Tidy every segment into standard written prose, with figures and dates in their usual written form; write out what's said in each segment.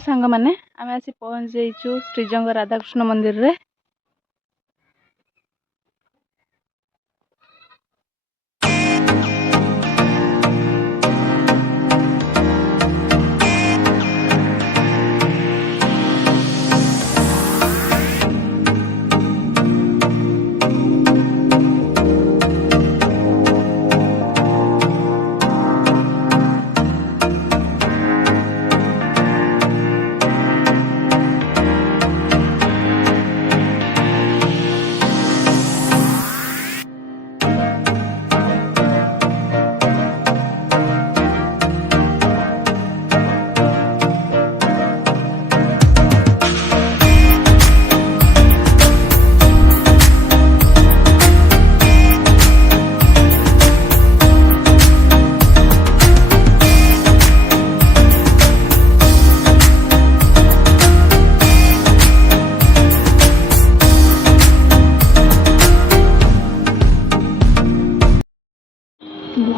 ଦେଖନ୍ତୁ ସାଙ୍ଗମାନେ ଆମେ ଆସି ପହଞ୍ଚି ଯାଇଛୁ ଶ୍ରୀଜଙ୍ଗ ରାଧାକୃଷ୍ଣ ମନ୍ଦିରରେ।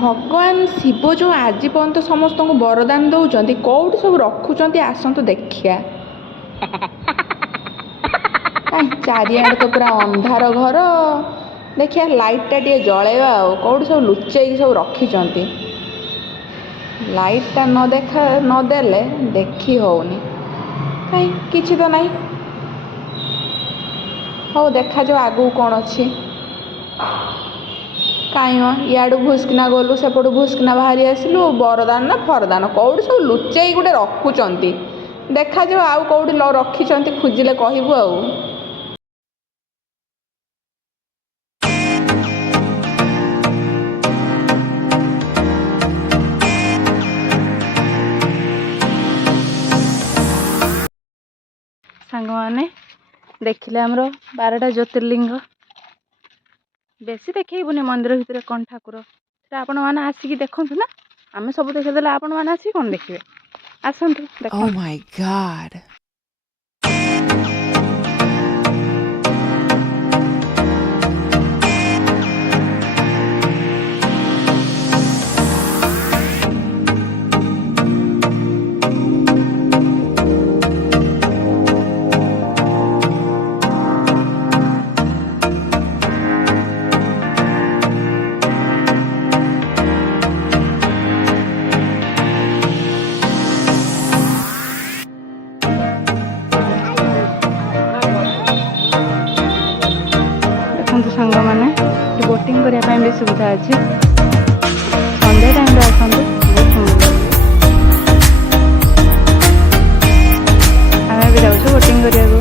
भगवान शिव जो आज पर्यंत समस्त को वरदान दौरान कौट सब रखुच्च आसतु देखिया चारिआडे तो पूरा अंधार घर देखिया लाइटा टे जलैवा कौट सब लुचेक सब रखिंट लाइटा न देखा नदेले देखी होनी कहीं किसी तो नहीं हो देखा जो आगू कौन अच्छी कहीं इाड़ू भूसकिना गलु सेपटू भूसकिना बाहरी आसलु बरदान ना फरदान कौट सब लुचेई गोटे रखुंट देखा जो आउ कौटी रखिंट खोजिले कहबू आउ सांग मैंने देखिले आमर 12टा ज्योतिर्लिंग बेसी देखबूनि मंदिर भितर कौन ठाकुर से आपण मैंने आसिक देखु ना आम सब देखीदे आपण मैंने आसिक कौन देखिए आसतु देख। Oh my God. सांग मैंने बोटिंग करने भी सुविधा अच्छी संडे टाइम आसतु आम भी जाऊँ बोटिंग करने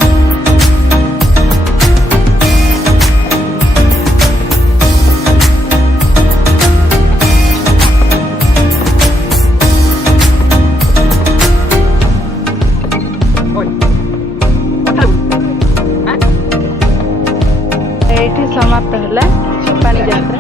समाप्त है पानी यात्रा।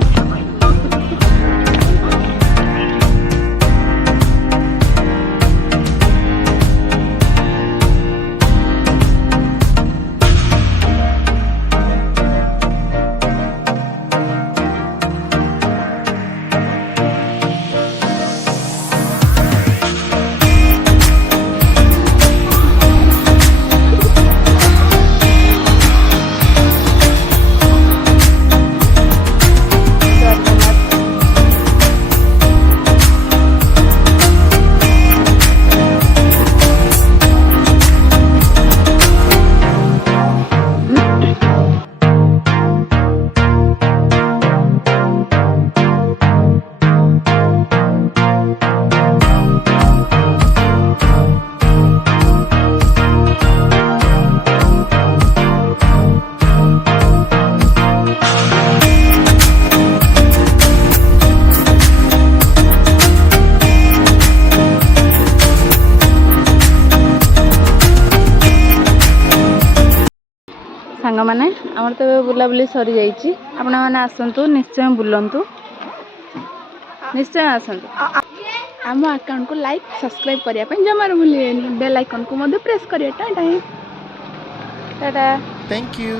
सांग मैंने आमर तो बुलाबुली सरी जाइए आपण मैंने आसतु निश्चय बुलंतु निश्चय आसतु आम अकाउंट को लाइक सब्सक्राइब करने जमार भूल बेल आइकन को प्रेस करिए टाटा। Thank you.